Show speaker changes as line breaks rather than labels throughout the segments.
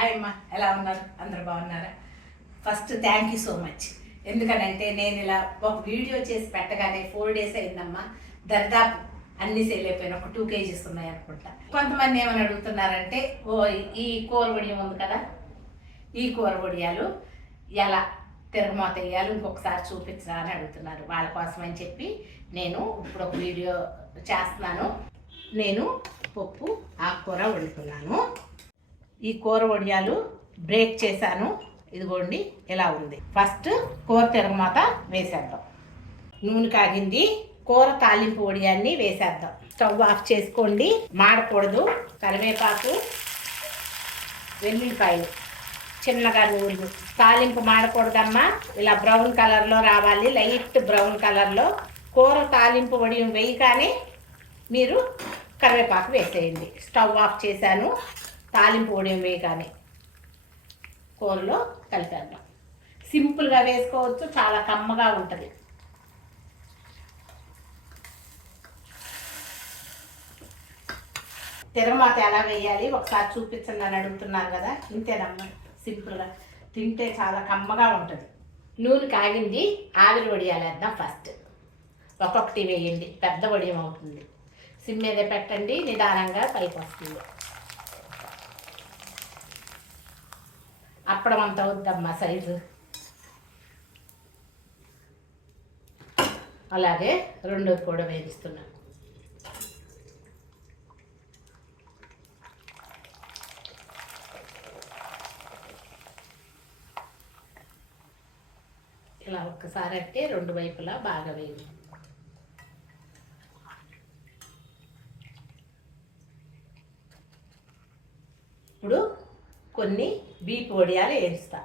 Hi అమ్మా ఎలా ఉన్నారు? అందరు బాగున్నారా? First thank you so much ఎందుకనంటే నేను ఇలా ఒక వీడియో చేసి పెట్టగానే ఫోర్ డేస్ అయిందమ్మా. దర్దాపు అన్ని సేల్ అయిపోయిన ఒక టూ కేజీస్ ఉన్నాయి అనుకుంటా కొంతమంది ఏమని అడుగుతున్నారంటే ఓ ఈ కూర వడియం ఉంది కదా? ఈ కూర వడియాలు ఎలా తిరగమోత వేయాలి ఇంకొకసారి చూపించరా అని అడుగుతున్నారు. వాళ్ళ కోసం అని చెప్పి నేను ఇప్పుడు ఒక వీడియో చేస్తున్నాను. నేను పప్పు ఆకుకూర వండుతున్నాను ఈ కూర వడియాలు బ్రేక్ చేశాను. ఇదిగోండి ఇలా ఉంది. ఫస్ట్ కూర తిరగమాత వేసేద్దాం. నూనె కాగింది కూర తాలింపు వడియాన్ని వేసేద్దాం. స్టవ్ ఆఫ్ చేసుకోండి మాడకూడదు. కరివేపాకు వెల్లుల్లిపాయలు చిన్నగా నూనె తాలింపు మాడకూడదమ్మా. ఇలా బ్రౌన్ కలర్లో రావాలి లైట్ బ్రౌన్ కలర్లో కూర తాలింపు వడియం వేయగానే మీరు కరివేపాకు వేసేయండి. స్టవ్ ఆఫ్ చేశాను. తాలింపు వడియం కానీ కూరలో కలిపేద్దాం. సింపుల్గా వేసుకోవచ్చు చాలా కమ్మగా ఉంటుంది. తిరగమాత ఎలా వేయాలి ఒకసారి చూపించండి అని అడుగుతున్నారు కదా ఇంతేనమ్మా సింపుల్గా. తింటే చాలా కమ్మగా ఉంటుంది. నూనె కాగింది ఆవిరి వడియాలేద్దాం ఫస్ట్. ఒక్కొక్కటి వేయండి పెద్ద వడియం అవుతుంది సిమ్ మీద పెట్టండి నిదానంగా పైకి వస్తుంది. అప్పడం అంత అవుద్దమ్మా సైజు. అలాగే రెండోది కూడా వేయిస్తున్నాను ఇలా ఒక్కసారి అంటే రెండు వైపులా బాగా వేయి ఇప్పుడు కొన్ని బీపు వడియాలు వేస్తా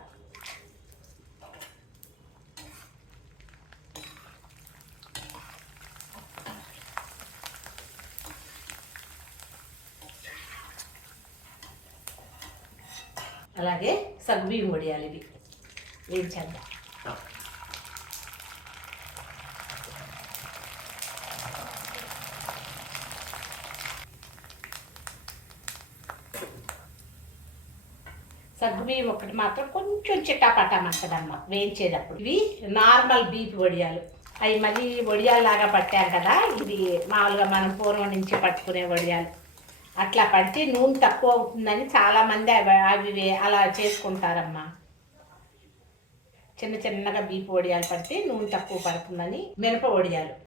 అలాగే సగ్బియ్యం వడియాలు ఇవి వేయించేద్దాం సగ్గుబియ్యం ఒకటి మాత్రం కొంచెం చిట్టాపట్టామంటదమ్మ వేయించేటప్పుడు. ఇవి నార్మల్ బీప్ వడియాలు. అవి మళ్ళీ వడియాల్లాగా పట్టారు కదా ఇది మామూలుగా మనం పూర్వం నుంచి పట్టుకునే వడియాలు. అట్లా పడితే నూనె తక్కువ అవుతుందని చాలామంది అవి అవి అలా చేసుకుంటారమ్మా. చిన్న చిన్నగా బీపు వడియాలు పడితే నూనె తక్కువ పడుతుందని మినప వడియాలు.